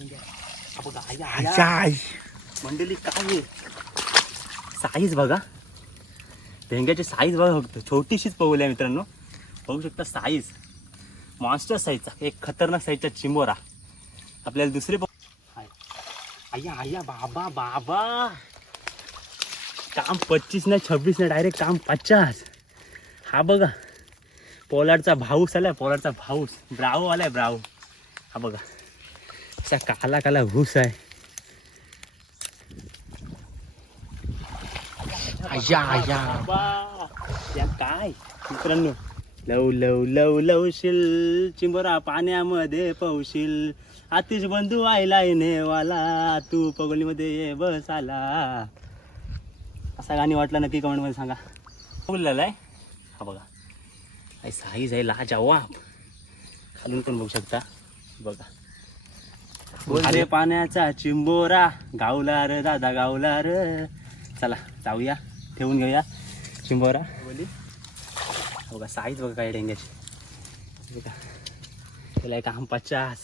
बघा, मंडळी काय आहे? साईज बघा. भेंग्याची साईज बघा फक्त. छोटीशीच पवली आहे मित्रांनो. बघू शकता साईज. मॉन्स्टर साईजचा एक खतरनाक साईजचा चिंबोरा. आपल्याला दुसरे प- आया आया बाबा बाबा. काम पच्चीस नाही छब्बीस नाही डायरेक्ट काम पचास. हा बघा. पोलाडचा भाऊस आलाय पोलाडचा भाऊस. ब्रावो आलाय ब्रावो. हा बघा. त्या काला काला घुस आहे. आया आया. या काय? मित्रांनो लव लव लव लवशील चिंबरा पाण्यामध्ये पवशील. आतिश बंधू आयलाय नेवाला. तू पगोलीमध्ये ये बस आला असा गाणी वाटला नक्की कमेंटमध्ये सांगा. बोललेला आहे हा बघा. काय साईज आहे लाजवाब. खालून पण बघू शकता. बघा. बोलले पाण्याचा चिंबोरा गावला र दादा गावला र चला जाऊया ठेवून घेऊया. चिंबोरा. बोली. बघा साईज बघा काय डेंग्याची. बघा. त्याला एक आम पचास.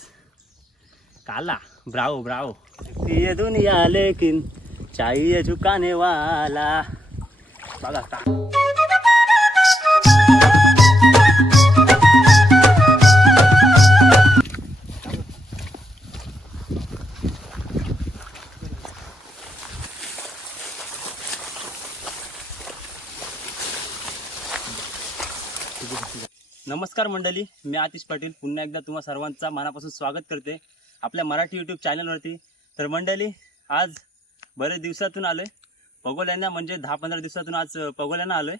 काला. ब्राओ ब्राओ ये दुनिया लेकिन चाहिए झुकाने वाला. बघा का नमस्कार मंडळी मी आतिश पाटील. पुन्हा एकदा तुम्हा सर्वांचा मनापासून स्वागत करते आपल्या मराठी यूट्यूब चॅनलवरती तर मंडळी आज बरेच दिवसातून आलो आहे पगोल्यांना म्हणजे दहा पंधरा दिवसातून आज पगोल्यांना आलो आहे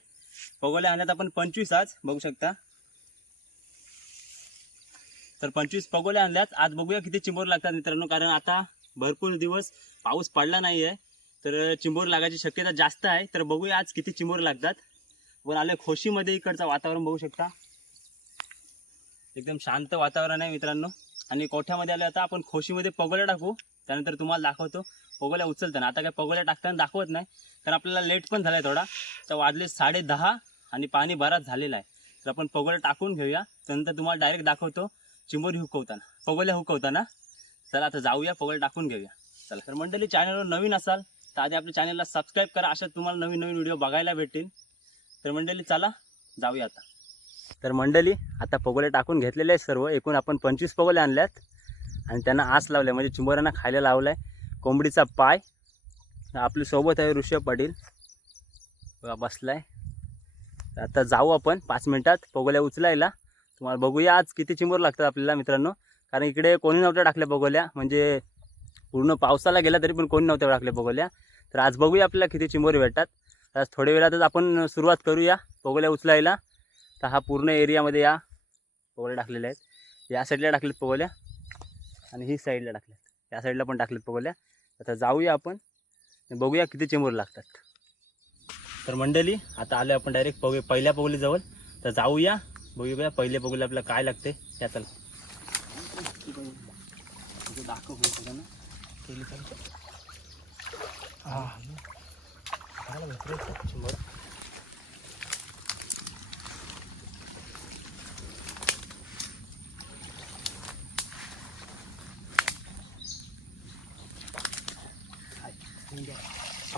पगोल्या आणल्यात आपण पंचवीस आज बघू शकता. तर पंचवीस पगोल्या आणल्यात. आज बघूया किती चिंबोर लागतात मित्रांनो कारण आता भरपूर दिवस पाऊस पडला नाही आहे तर चिंबोर लागायची शक्यता जास्त आहे. तर बघूया आज किती चिंबोर लागतात. पण आले? खोशीमध्ये इकडचं वातावरण बघू शकता. एकदम शांत वातावरण आहे मित्रांनो. आणि कोठ्यामध्ये आले? आता आपण खोशीमध्ये पगोल्या टाकू. त्यानंतर तुम्हाला दाखवतो. पगोल्या उचलताना. आता काय पगोल्या टाकताना दाखवत नाही कारण आपल्याला लेट पण झालाय थोडा. तर वाजले साडे दहा आणि पाणी बराच झालेलं आहे. तर आपण पगोल्या टाकून घेऊया. त्यानंतर तुम्हाला डायरेक्ट दाखवतो. चिंबोरी हुकवताना. पगोल्या हुकवताना. चला आता जाऊया. पगोल्या टाकून घेऊया. चला. तर मंडळी चॅनलवर नवीन असाल तर आधी आपल्या चॅनलला सबस्क्राईब करा. अशा तुम्हाला नवीन नवीन व्हिडिओ बघायला भेटतील. तर मंडळी चला जाऊया आता. तर मंडळी आता पगोले टाकून घेतलेले आहेत सर्व. एकूण आपण पंचवीस पगोले आणल्यात. आणि त्यांना आस लावल्या. म्हणजे चिंबोऱ्यांना खायला लावलाय. कोंबडीचा पाय. आपली सोबत आहे ऋषभ पाटील. बसला बसलाय. आता जाऊ आपण पाच मिनिटात पगोल्या उचलायला. तुम्हाला बघूया आज किती चिंबोर लागतात आपल्याला मित्रांनो. कारण इकडे कोणी नव्हत्या टाकल्या बघोल्या म्हणजे पूर्ण पावसाला गेला तरी पण कोणी नव्हत्या टाकल्या बघोल्या तर आज बघूया आपल्याला किती चिंबोरी भेटतात. तर आज थोड्या वेळातच आपण सुरुवात करूया पगोल्या उचलायला. तर हा पूर्ण एरियामध्ये या पगोल्या टाकलेल्या आहेत. या साईडला टाकलेत पगोल्या आणि ही साईडला टाकल्यात या साईडला पण टाकलेत पगोल्या आता जाऊया आपण आणि बघूया किती चिंबोर लागतात. तर मंडळी आता आलो आपण डायरेक्ट पग पहिल्या पगोलीजवळ तर जाऊया बघूया पहिले पगोली आपल्याला काय लागते त्या चल. दाखव ना केली चिंबोर हा.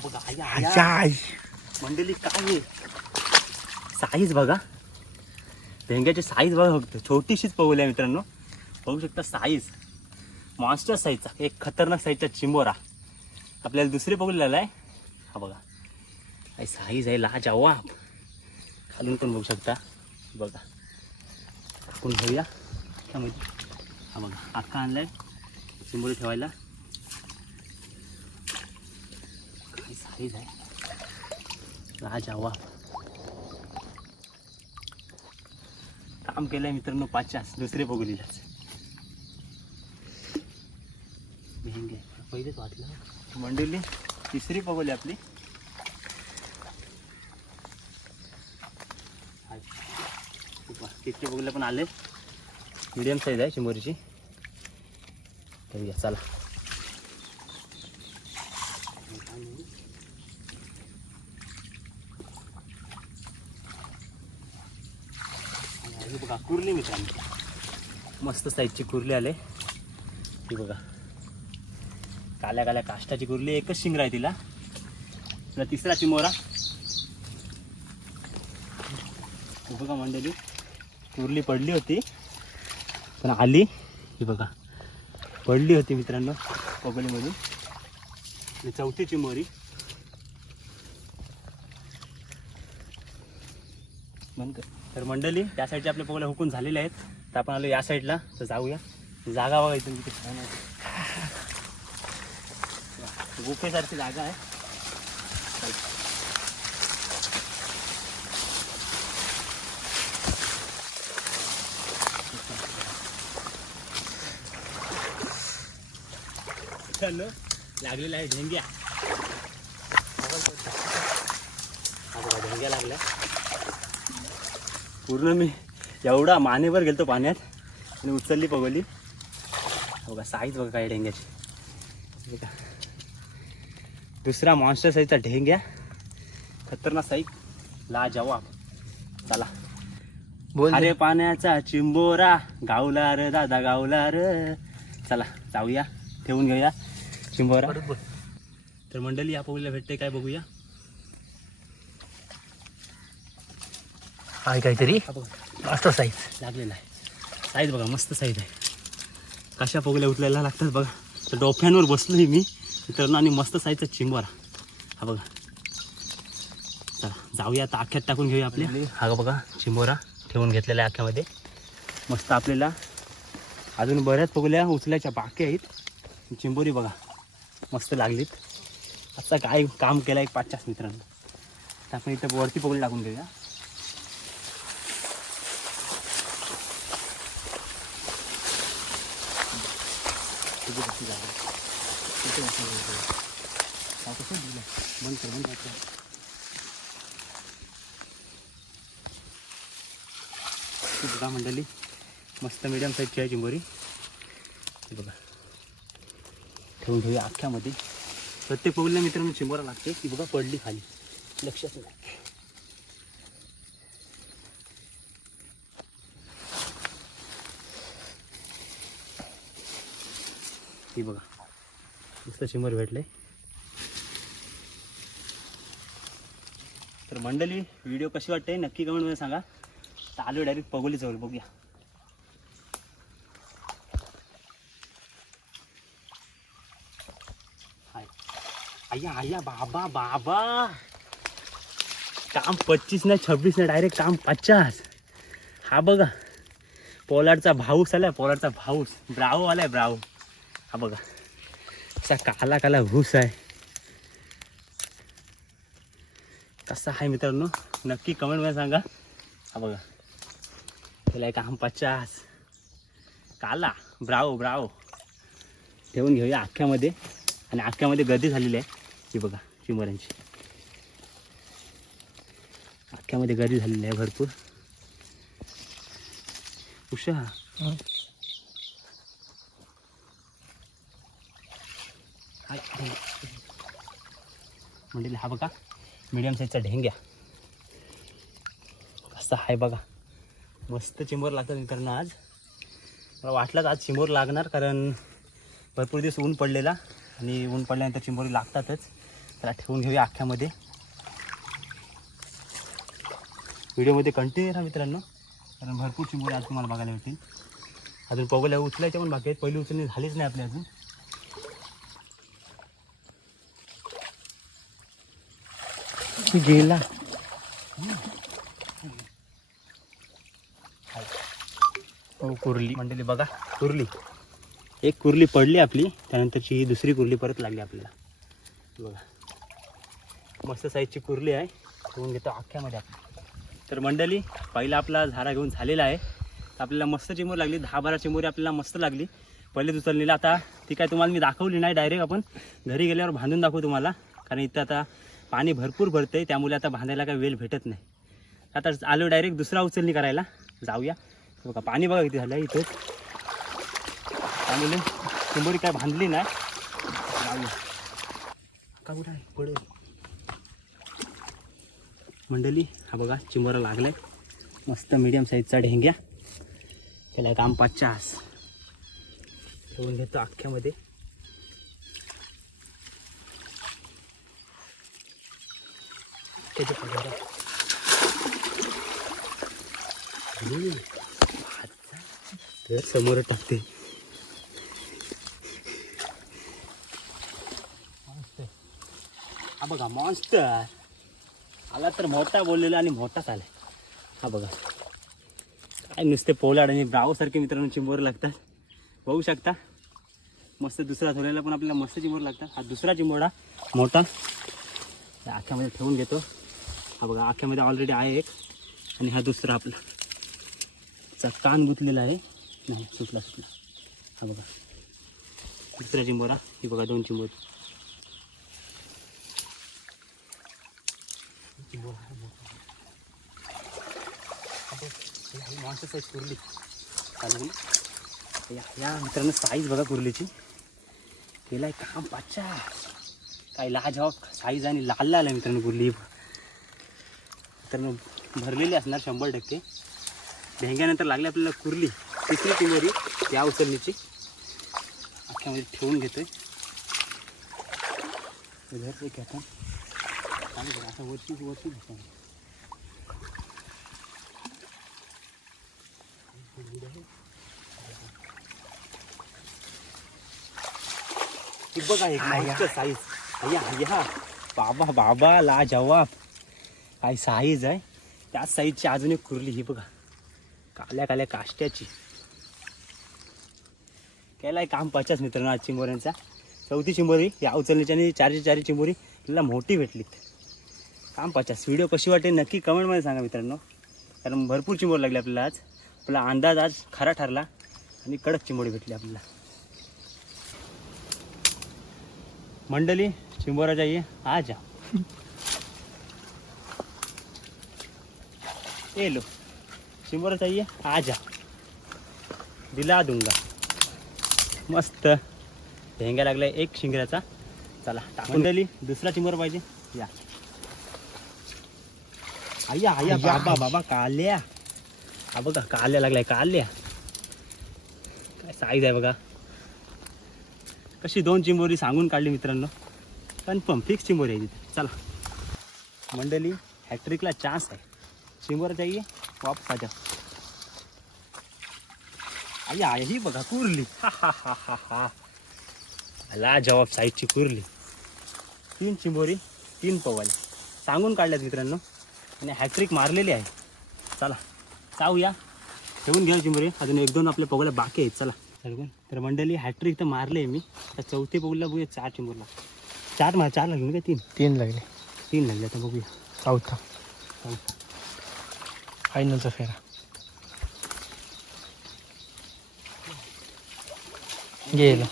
बघा, मंडळी काय साईज बघा. भेंग्याची साईज बघा फक्त. छोटीशीच पवली आहे मित्रांनो. बघू शकता साईज. मॉन्स्टर साईजचा एक खतरनाक साईजचा चिंबोरा. आपल्याला दुसरे बघलेला आहे हा बघा. साईज आहे लाजवाब खालून पण बघू शकता. बघा. आपण घेऊया. त्यामध्ये हा बघा. अख्खा आणलाय. चिंबोरी ठेवायला. काय साईज आहे लाजवाब काम केलंय मित्रांनो पाचास. दुसरे बघुलीलाच भेंगे पहिलेच वाटलं. मंडळी तिसरी पगोली आपली. तिसरी बघूला पण आले. मिडियम साईज आहे शंभरीची तर या चला. बघा कुर्ली मित्रांनो मस्त साईजची कुर्ली आले. ही बघा. काल्या काल्या काष्टाची कुर्ली एकच शिंगरा आहे तिला. तिसरा चिमोरा. बघा मंडळी. कुर्ली पडली होती. पण आली. ही बघा. पडली होती मित्रांनो पगलीमधून आणि चौथी चिमोरी तर मंडळी त्या साईडचे आपले पगोल्या हुकून झालेले आहेत. तर आपण आलो या साईडला तर जाऊया. जागा बघा इथून तिथे छान आहे. गुफेसारखी जागा आहे. मित्रांनो लागलेला आहे ढेंग्या हा बघा ढेंग्या लागल्या? पूर्ण मी एवढा मानेवर गेलतो पाण्यात. आणि उचलली पगोली. बघा साईज बघा काय ढेंग्याची. हे. दुसरा मॉन्स्टर साईजचा ढेंग्या. खतरनाक साईज ला जवाब चला. बोल अरे पाण्याचा चिंबोरा गावला र दादा गावला र. चला जाऊया. ठेवून घेऊया. बोल तर मंडळी या पगोलीला भेटते काय बघूया. हाय काहीतरी? बघा. मास्टर साईज लागलेला आहे. साईज बघा मस्त साईज आहे. कशा पगल्या उचलायला लागतात बघा. तर डोफ्यांवर बसलोय मी. मित्रांनो आणि मस्त साईजचा चिंबोरा. हा बघा. चला जाऊया आता आख्यात टाकून घेऊया आपल्या. हा बघा चिंबोरा ठेवून घेतलेला आहे आख्यामध्ये. मस्त आपल्याला अजून बऱ्याच पगल्या उचलायच्या बाकी आहेत. चिंबोरी बघा. मस्त लागलीत. आता काय काम केलं एक पाचच्याच मित्रांनो. तर आपण इथं वरती पकडी टाकून देऊया बंद कर बंद कर बघा मंडळी मस्त मिडियम साईजची आहे चिंबोरी. बघा. ठेवून ठेवूया अख्ख्यामध्ये. प्रत्येक पवल्या मित्रांनो चिंबोरा लागते. की बघा पडली खाली. लक्षात नाही. ती बघा. नुसतं चिंबर भेटले. तर मंडळी व्हिडिओ कशी वाटते? नक्की कमेंटमध्ये सांगा. तर आलो डायरेक्ट पगोली जवळ बघूया. आया आया बाबा बाबा. काम पच्चीस ना छब्बीस ना डायरेक्ट काम पचास. हा बघा पोलाडचा भाऊस आलाय पोलाडचा भाऊस. ब्रावो आलाय ब्रावो. हा बघा असा काला काला भूस आहे. कसा आहे मित्रांनो? नक्की कमेंटमध्ये सांगा. हा बघा त्याला काम पचास. काला ब्रावो ब्रावो. ठेवून घेऊया आख्यामध्ये आणि आख्यामध्ये गर्दी झालेली आहे. ही बघा चिमऱ्यांची आख्यामध्ये गर्दी झालेली आहे भरपूर. उषा. म्हणजे हा बघा मीडियम साईजचा ढेंग्या. कसा आहे बघा. मस्त चिंबोर लागतात मित्रांनो आज. मला वाटलंच आज चिंबोर लागणार कारण भरपूर दिवस ऊन पडलेला. आणि ऊन पडल्यानंतर चिंबोरी लागतातच. त्याला ठेवून घेऊया अख्ख्यामध्ये. व्हिडिओमध्ये कंटिन्यू राहा मित्रांनो. कारण भरपूर चिंबोरी आज तुम्हाला बघायला भेटतील अजून पगोल्या उचलायच्या पण बाकी आहेत. पहिली उचलणी झालीच नाही आपली अजून. गेला. हो कुर्ली. मंडळी बघा कुर्ली. एक कुर्ली पडली आपली त्यानंतरची ही दुसरी कुर्ली परत लागली आपल्याला. बघा. मस्त साईजची कुर्ली आहे. घेऊन घेतो अख्ख्यामध्ये आपण. तर मंडळी पहिला आपला झाडा घेऊन झालेला आहे. तर आपल्याला मस्त चिमूर लागली. दहा बारा चिमोरी आपल्याला मस्त लागली. पहिले उचललेला आता ती काय तुम्हाला मी दाखवली नाही डायरेक्ट आपण. घरी गेल्यावर बांधून दाखवू तुम्हाला. कारण इथं आता पाणी भरपूर भरतं आहे त्यामुळे आता बांधायला काही वेळ भेटत नाही. आता आलो डायरेक्ट दुसरा उचलणी करायला. जाऊया. बघा पाणी बघा किती झालं आहे आलेले शंभरी काय बांधली नाही का कुठं आहे? पड. मंडली हा बघा चिंबोरा लागलाय. मस्त मिडियम साईजचा ढेंग्या. त्याला काम पाचच्या आस ठेवून घेतो अख्ख्यामध्ये. समोर टाकते. बघा मॉन्स्टर आला तर मोठा बोललेला आणि मोठाच आलाय. हा बघा. काय नुसते पोलाड आणि ब्रावसारखे मित्रांनो चिंबोर लागतात. बघू शकता. मस्त दुसरा थोड्याला पण आपल्याला मस्त चिंबोर लागतात. हा दुसरा चिंबोडा मोठा. त्या आख्यामध्ये ठेवून घेतो. हा बघा आख्यामध्ये ऑलरेडी आहे एक. आणि हा दुसरा आपला. चा कान गुंतलेला आहे. नाही सुटला सुटला. हा बघा. दुसरा चिंबोरा ही बघा दोन चिंबोर मॉन्स्टर साईज कुर्ली. चालेल? या या मित्रांनो साईज बघा कुर्लीची. केलाय काम पाचा. काय लाजवाब साईज आणि लाल लाल आहे मित्रांनो कुर्ली. मित्रांनो भरलेली असणार शंभर टक्के. भेंग्यानंतर लागली आपल्याला कुर्ली. तिसरी टिंबरी या उचलणीची अख्ख्यामध्ये ठेवून घेतोय. इधर एक आता. चालू वरती वरती घेतो ही बघा एक मस्त साईज अय्या अय्या बाबा बाबा ला जवाब काय साईज आहे? त्याच साईजची अजून एक कुर्ली ही बघा. काल्या काल्या काष्ट्याची. केलाय काम पचास मित्रांनो आज चिंबोऱ्यांचा. चौथी चिंबोरी या उचलण्याची आणि चारशे चारशे चिंबोरी तिला मोठी भेटलीत. काम पचास. व्हिडिओ कशी वाटेल नक्की कमेंटमध्ये सांगा मित्रांनो. कारण भरपूर चिंबोर लागली आपल्याला आज. आपला अंदाज आज खरा ठरला आणि कडक चिंबोरी भेटली आपल्याला. मंडली चिंबोरा जाइए आ जा. ये लो चिंबोरा चाहिए आ जा. दिला दूंगा. मस्त. भेंग्या लागलाय एक शिंगऱ्याचा. चला टाकून. दिली दुसरा चिंबोरा पाहिजे. या. आया आया बाबा बाबा काल्या. हा बघा काल्या लागलाय काल्या. काय साईज आहे बघा. कशी दोन चिंबोरी सांगून काढली मित्रांनो? कन्फर्म फिक्स चिंबोरी आहे तिथे. चला. मंडळी हॅट्रिकला चान्स आहे. चिंबोर जाईये वापस आजा जाओ आई आहे ही बघा कुरली. हा हा हा हा हा. ला जवाब साईडची कुरली. तीन चिंबोरी तीन पवाले. सांगून काढल्यात मित्रांनो. आणि हॅट्रिक मारलेली आहे. चला. जाऊया. ठेवून घ्या चिंबोरी. अजून एक दोन आपल्या पगोल्या बाकी आहेत. चला. तर मंडळी हॅट्रिक तर मारले मी. आता चौथे पगोला बघूया चार चिंबोरला चार मार चार लागले ना काय? तीन? तीन लागले. तीन लागले आता बघूया. चौथा. चौथा. फायनलचा फेरा. गेलं.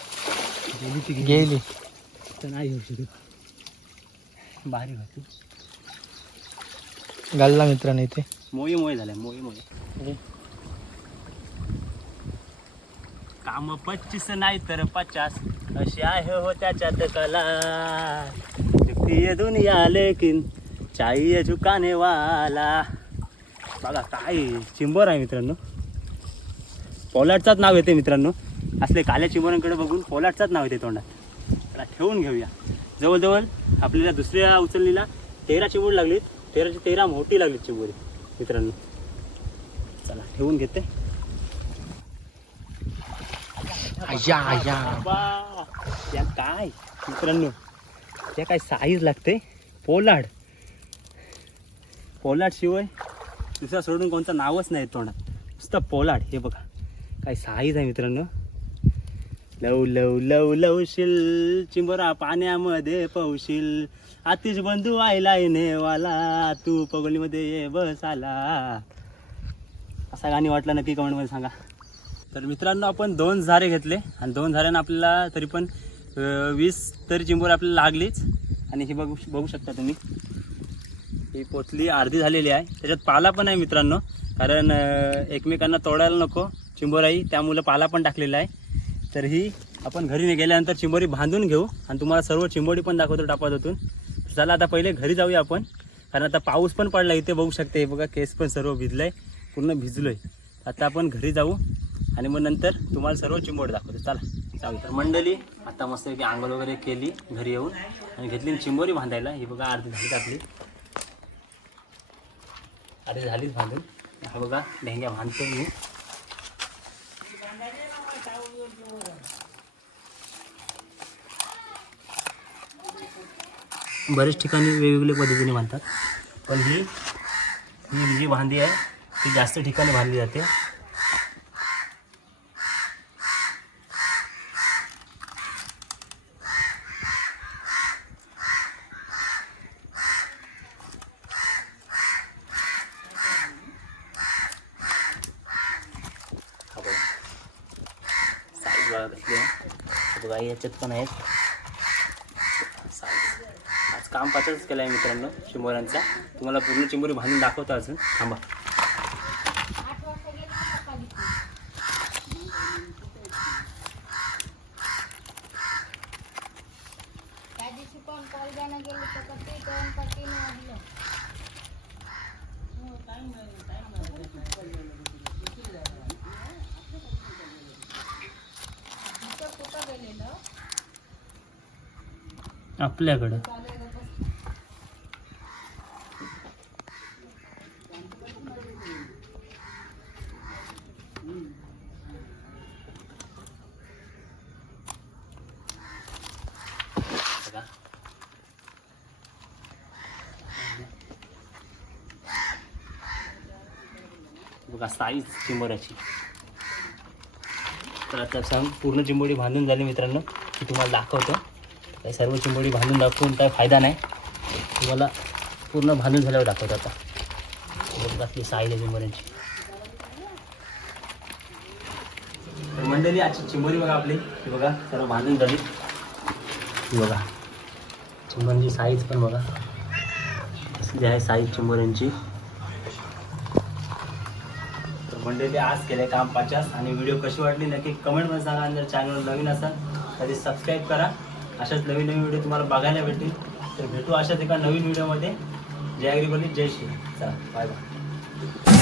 गेली ती गेली. तर नाही होऊ शकत. भारी होती. गाल्ला मित्रांनो इथे. मोये मोये झाल्या मोये मोये काम पच्चीस नाही तर पचास. अशी आहे हो त्याच्यात कला. दिखती दुनिया लेकिन चाई झुकाने वाला. बघा काय चिंबर आहे मित्रांनो. पोलाटचाच नाव येते मित्रांनो. असले काल्या चिंबरांकडे बघून पोलाटचाच नाव येते तोंडात. त्याला ठेवून घेऊया. जवळजवळ आपल्याला दुसऱ्या उचललीला तेरा चिबूड लागलीत. तेराची तेरा मोठी लागली चिंबोरी. मित्रांनो. चला ठेवून घेते. आया आया. या काय? मित्रांनो या काय साईज लागते? पोलाड. पोलाड शिवाय दुसरा सोडून कोणतं नावच नाही तोंडात. नुसतं पोलाड हे बघा. काय साईज आहे मित्रांनो. लव लव लव लवशील चिंबरा पाण्यामध्ये पवशील. आतिश बंधू आयला नेवाला तू पगोलीमध्ये ये बस आला असा गाणी वाटला नक्की कमेंटमध्ये सांगा. तर मित्रांनो आपण दोन झारे घेतले. आणि दोन झाऱ्यानं आपल्याला तरी पण वीस तरी चिंबोर आपल्याला लागलीच. आणि ही बघू बघू शकता तुम्ही. ही पोथली अर्धी झालेली आहे. त्याच्यात पाला पण आहे मित्रांनो. कारण एकमेकांना तोडायला नको. चिंबोराई त्यामुळं पाला पण टाकलेला आहे. तर ही आपण घरी गेल्यानंतर चिंबोरी बांधून घेऊ. आणि तुम्हाला सर्व चिंबोरी पण दाखवतो टापातून. चला आता पहिले घरी जाऊया आपण. कारण आता पाऊस पण पडला. इथे बघू शकते हे बघा केस पण सर्व भिजलं आहे पूर्ण भिजलो आहे आता आपण घरी जाऊ. आणि मग नंतर तुम्हाला सर्व चिंबोड दाखवतो. चला चालू. तर मंडळी आता मस्तपैकी आंघोळ वगैरे केली घरी येऊन. आणि घेतली चिंबोरी बांधायला. ही बघा अर्धी झाली आपली. अर्धी झालीच बांधून. हा बघा ढेंग्या बांधतो मी. बरेच ठिकाणी वेगवेगळ्या पद्धतीने बांधतात. पण ही ही जी भांडी आहे ती जास्त ठिकाणी बांधली जाते हा बघा साईज बघा कसली आहे हा याच्यात पण आहेत. आज काम पाचच केलं आहे मित्रांनो चिंबोऱ्यांचा. तुम्हाला पूर्ण चिंबोरी बांधून दाखवतो अजून. थांबा त्या दिवशी पण कॉल द्यायला गेले तर कधी दोन कधी वाजलं तिथं कुठं गेलेलं आपल्याकडं बघा. साईज चिंबोऱ्याची तर आता सांग पूर्ण चिंबोडी बांधून झाली मित्रांनो की तुम्हाला दाखवतो काही सर्व चिंबोडी भालून दाखवून काय फायदा नाही. तुम्हाला पूर्ण बांधून झाल्यावर दाखवतो आता. बघा साईला साईज आहे चिंबोऱ्यांची तर मंडळी आजची चिंबोरी बघा आपली. ही बघा सर्व बांधून झाली. ही बघा. चिंबोऱ्यांची साईज पण बघा. जी आहे साईज चिंबोऱ्यांची तर मंडळी आज केले काम पाचास. आणि व्हिडिओ कशी वाटली नक्की कमेंटमध्ये सांगा. आणि जर चॅनल नवीन असाल तरी सबस्क्राईब करा. अशाच नवीन नवीन व्हिडिओ तुम्हाला बघायला भेटतील. तर भेटू अशाच एका नवीन व्हिडिओमध्ये जय अग्रिबली जय श्री चला बाय बाय